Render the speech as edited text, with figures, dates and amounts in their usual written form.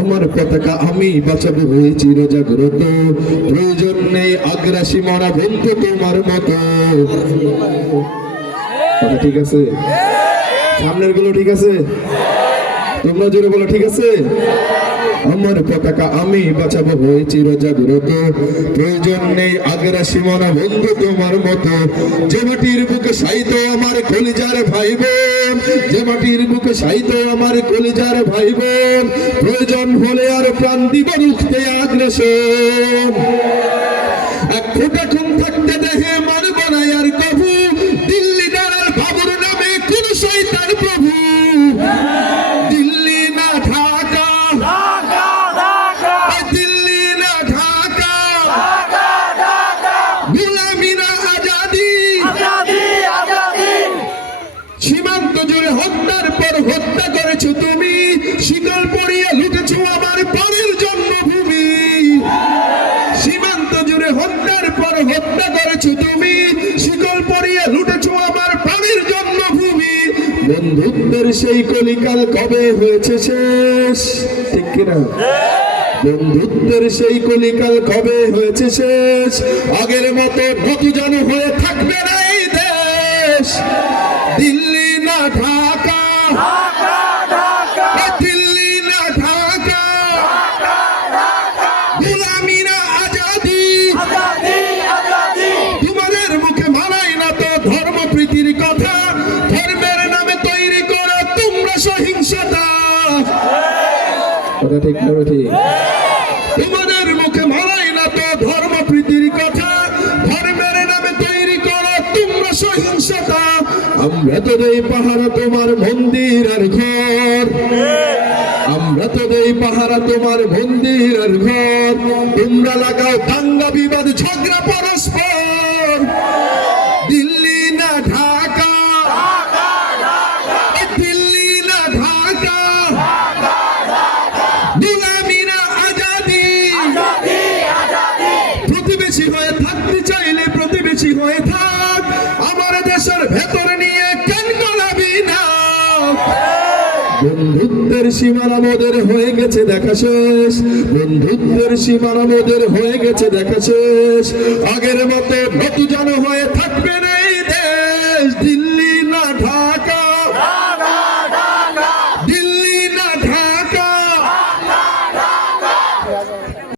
আমার পতাকা আমি বাঁচাবো হয়ে চিরজাগ্রত, প্রয়োজন নেই আগ্রাসী মরা বন্ধু তোমার মতো। ঠিক আছে, সামনের গুলো ঠিক আছে, তোমরা জোরে বলো ঠিক আছে। আমার পতাকা আমি বাঁচাবো হয়ে চিরজাগ্রত, প্রয়োজন নেই আগ্রাসী মরা বন্ধু তোমার মতো। যে মাটির বুকে সাইতো আমার কলিজার ভাই বোন, যে মাটির বুকে সাইতো আমার কলিজার ভাই বোন, প্রয়োজন হলে আর প্রাণ দিব রুখতে আগ্রাসন। এক ফোঁটা খুন থাকতে দেহে মারব না আর কভু, দিল্লি দাঁড়ার বাবুর নামে কোন শয়তান প্রভু। দিল্লি না ঢাকা, দিল্লি না ঢাকা, গোলামি না আজাদি। সীমান্ত জুড়ে হত্যার পর হত্যা করেছো তুমি, শিকল পরিয়ে লুটেছো আমার পরের জন্মভূমি। সীমান্ত জুড়ে হত্যার পর হত্যা করেছো তুমি, শিকল পরিয়ে লুটেছো আমার পরের জন্মভূমি। বন্ধুত্বের সেই কলিকাল কবে হয়েছে শেষ, ঠিক কিনা? বন্ধুত্বের সেই কলিকাল কবে হয়েছে শেষ, আগের মতো নতুজানু হয়ে থাকবে না এই দেশ। দিল্লি না ঢাকা, দিল্লি না ঢাকা, গোলামি না আজাদি। তোমাদের মুখে মানায় না তো ধর্মপ্রীতির কথা, ধর্মের নামে তৈরি করো তোমরা সহিংসতা। কথা ঠিক না? ঠিক। তোমাদের মুখে মানায় না তো ধর্মপ্রীতির কথা, ধর্মের নামে তৈরি করো তোমরা সহিংসতা। আমরা তো দেই পাহারা তোমার মন্দির আর ঘর, আমরা তো দেই পাহারা তোমার মন্দির আর ঘর। তোমরা লাগাও দাঙ্গা বিবাদ ঝগড়া পরস্পর। দিল্লি না ঢাকা, দিল্লি না ঢাকা, গোলামি না আজাদি। প্রতিবেশী হয়ে থাকতে চাইলে প্রতিবেশী হয়ে থাক, আমার দেশের ভেতর নিয়ে কেন গোলামি না। বন্ধুত্বের সীমানা মোদের হয়ে গেছে দেখা শেষ, বন্ধুত্বের সীমানা মোদের হয়ে গেছে দেখা শেষ। আগের মতো নতুজানু হয়ে থাকবে না এই